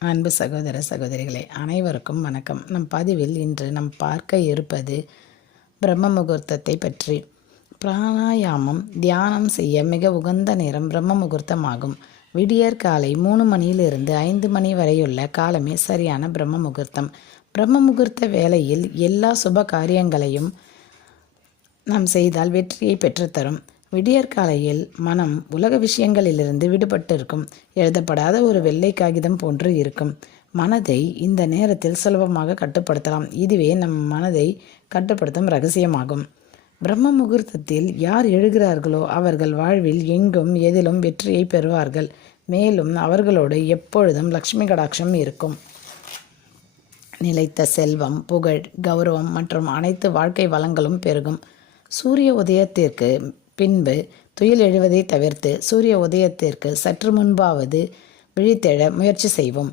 அன்பு சகோதர சகோதரிகளே அனைவருக்கும் வணக்கம். நம் பதிவில் இன்று நாம் பார்க்க இருப்பது பிரம்ம முகூர்த்தத்தை பற்றி. பிராணாயாமம் தியானம் செய்ய மிக உகந்த நேரம் பிரம்ம முகூர்த்தமாகும். விடியற் காலை 3 மணியிலிருந்து 5 மணி வரையுள்ள காலமே சரியான பிரம்ம முகூர்த்தம். பிரம்ம முகூர்த்த வேளையில் எல்லா சுப காரியங்களையும் நாம் செய்தால் வெற்றியை பெற்றுத்தரும். விடியற்காலையில் மனம் உலக விஷயங்களிலிருந்து விடுபட்டிருக்கும். எழுதப்படாத ஒரு வெள்ளை காகிதம் போன்று இருக்கும். மனதை இந்த நேரத்தில் சுலபமாக கட்டுப்படுத்தலாம். இதுவே நம் மனதை கட்டுப்படுத்தும் ரகசியமாகும். பிரம்ம முகூர்த்தத்தில் யார் எழுகிறார்களோ அவர்கள் வாழ்வில் எங்கும் எதிலும் வெற்றியை பெறுவார்கள். மேலும் அவர்களோடு எப்பொழுதும் லக்ஷ்மி கடாட்சம் இருக்கும். நிலைத்த செல்வம், புகழ், கௌரவம் மற்றும் அனைத்து வாழ்க்கை வளங்களும் பெருகும். சூரிய உதயத்திற்கு பின்பு துயில் எழுவதை தவிர்த்து சூரிய உதயத்திற்கு சற்று முன்பாவது விழித்தெழ முயற்சி செய்வோம்.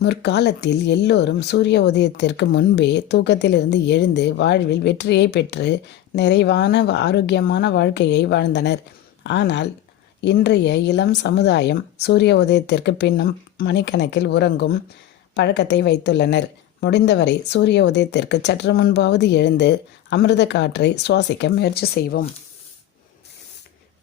முற்காலத்தில் எல்லோரும் சூரிய உதயத்திற்கு முன்பே தூக்கத்திலிருந்து எழுந்து வாழ்வில் வெற்றியை பெற்று நிறைவான ஆரோக்கியமான வாழ்க்கையை வாழ்ந்தனர். ஆனால் இன்றைய இளம் சமுதாயம் சூரிய உதயத்திற்கு பின்னும் மணிக்கணக்கில் உறங்கும் பழக்கத்தை வைத்துள்ளனர். முடிந்தவரை சூரிய உதயத்திற்கு சற்று முன்பாவது எழுந்து அமிர்த காற்றை சுவாசிக்க முயற்சி செய்வோம்.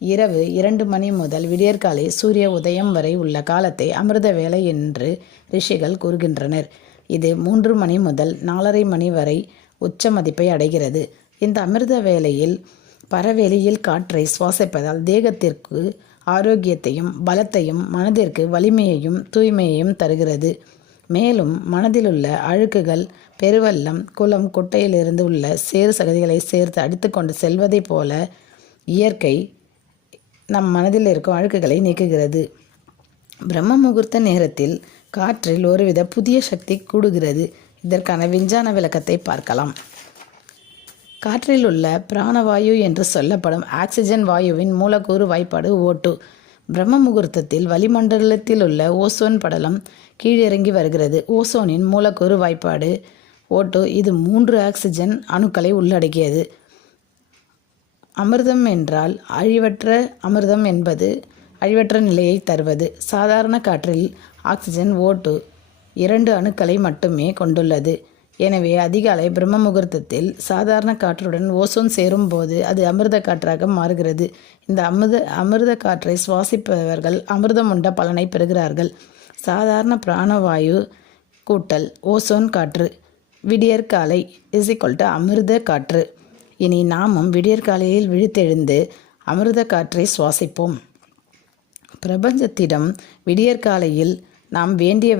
இரவு 2 மணி முதல் விடியற்காலை சூரிய உதயம் வரை உள்ள காலத்தை அமிர்த வேலை என்று ரிஷிகள் கூறுகின்றனர். இது 3 மணி முதல் 4:30 மணி வரை உச்ச மதிப்பை அடைகிறது. இந்த அமிர்த வேளையில் பரவெளியில் காற்றை சுவாசிப்பதால் தேகத்திற்கு ஆரோக்கியத்தையும் பலத்தையும் மனதிற்கு வலிமையையும் தூய்மையையும் தருகிறது. மேலும் மனதிலுள்ள அழுக்குகள் பெருவெள்ளம் குளம் குட்டையிலிருந்து உள்ள சேறு சகதிகளை சேர்த்து அடித்து கொண்டு செல்வதை போல இயற்கை நம் மனதில் இருக்கும் அழுக்குகளை நீக்குகிறது. பிரம்ம முகூர்த்த நேரத்தில் காற்றில் ஒருவித புதிய சக்தி கூடுகிறது. இதற்கான விஞ்ஞான விளக்கத்தை பார்க்கலாம். காற்றில் உள்ள பிராணவாயு என்று சொல்லப்படும் ஆக்சிஜன் வாயுவின் மூலக்கூறு வாய்ப்பாடு O2. பிரம்ம முகூர்த்தத்தில் வளிமண்டலத்தில் உள்ள ஓசோன் படலம் கீழிறங்கி வருகிறது. ஓசோனின் மூலக்கூறு வாய்ப்பாடு O2. இது 3 ஆக்சிஜன் அணுக்களை உள்ளடக்கியது. அமிர்தம் என்றால் அழிவற்ற அமிர்தம் என்பது அழிவற்ற நிலையை தருவது. சாதாரண காற்றில் ஆக்சிஜன் O2 2 அணுக்களை மட்டுமே கொண்டுள்ளது. எனவே அதிகாலை பிரம்ம முகூர்த்தத்தில் சாதாரண காற்றுடன் ஓசோன் சேரும் போது அது அமிர்த காற்றாக மாறுகிறது. இந்த அமிர்த காற்றை சுவாசிப்பவர்கள் அமிர்தம் உண்ட பலனை பெறுகிறார்கள். சாதாரண பிராணவாயு கூட்டல் ஓசோன் காற்று விடியற்காலை அமிர்த காற்று. இனி நாமும் விடியற்காலையில் விழித்தெழுந்து அமிர்த காற்றை சுவாசிப்போம். பிரபஞ்சத்திடம் விடியற்காலையில் நாம் வேண்டிய